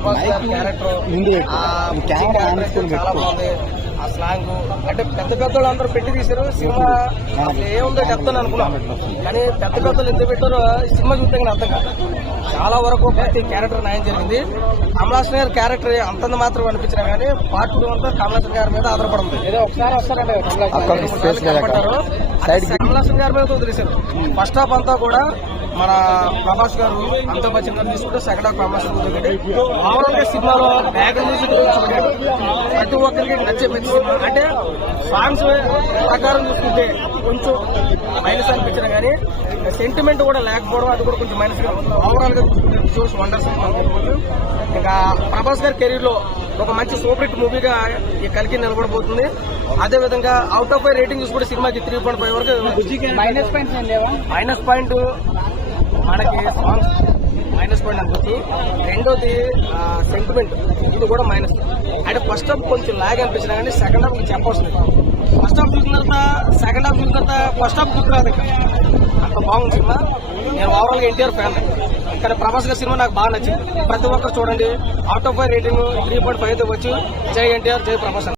ప్రభాస్ గారి క్యారెక్టర్ చాలా బాగుంది. ఆ స్లాంగ్ అంటే పెద్ద పెద్దలు అందరూ పెట్టి తీశారు సినిమా. అసలు ఏముందో చెప్తాను అనుకున్నాం, కానీ పెద్ద పెద్దలు ఎంత పెట్టారో సినిమా చూస్తే కానీ అర్థం కాదు. చాలా వరకు ప్రతి క్యారెక్టర్ న్యాయం జరిగింది. కమలాసన్ గారి క్యారెక్టర్ అంతంత మాత్రం అనిపించినా కానీ పార్ట్ 2 అంతా కమలాసన్ గారి మీద ఆధారపడింది. ఏదో ఒకసారి వస్తారంటే కమలాసన్ గారి మీద వదిలేశారు. ఫస్ట్ హాఫ్ అంతా కూడా మన ప్రభాస్ గారు అమితాబ్ బచ్చన్ గారు తీసుకుంటే సెకండ్ హాఫ్ ప్రభాస్ ఓవరాల్ గా సినిమాలో బ్యాక్ మ్యూజిక్ ప్రతి ఒక్కరికి నచ్చే అంటే సాంగ్స్ ప్రకారం చూసుకుంటే కొంచెం మైనస్ అనిపించిన కానీ సెంటిమెంట్ కూడా లేకపోవడం అది కూడా కొంచెం మైనస్ గా ఓవరాల్ గా విజువల్స్ వండర్స్ అనుకోవచ్చు. ఇంకా ప్రభాస్ గారి కెరీర్ లో ఒక మంచి సూపర్ హిట్ మూవీగా ఈ కలికి నిలబడబోతుంది. అదే విధంగా అవుట్ ఆఫ్ 5 రేటింగ్ చూసుకుంటే సినిమాకి 3.5 వరకు మైనస్ పాయింట్ మనకి సాంగ్స్ మైనస్ పాయింట్ అనుకోవచ్చు. రెండోది సెంటిమెంట్, ఇది కూడా మైనస్. అంటే ఫస్ట్ హాఫ్ కొంచెం లాగ్ అనిపించినా కానీ సెకండ్ హాఫ్ చెప్పొస్తుంది. ఫస్ట్ హాఫ్ చూసిన తర్వాత సెకండ్ హాఫ్ చూసిన తర్వాత ఫస్ట్ హాఫ్ గుర్తురాదు. ఇంకా అంత బాగుంది సినిమా. నేను ఓవరాల్ గా ఎన్టీఆర్ ఫ్యాన్, కానీ ప్రభాస్ గారి సినిమా నాకు బాగా నచ్చింది. ప్రతి ఒక్కరు చూడండి. అవుట్ ఆఫ్ 5 రేటింగ్ 3.5 వచ్చు. జై ఎన్టీఆర్, జై ప్రభాస్.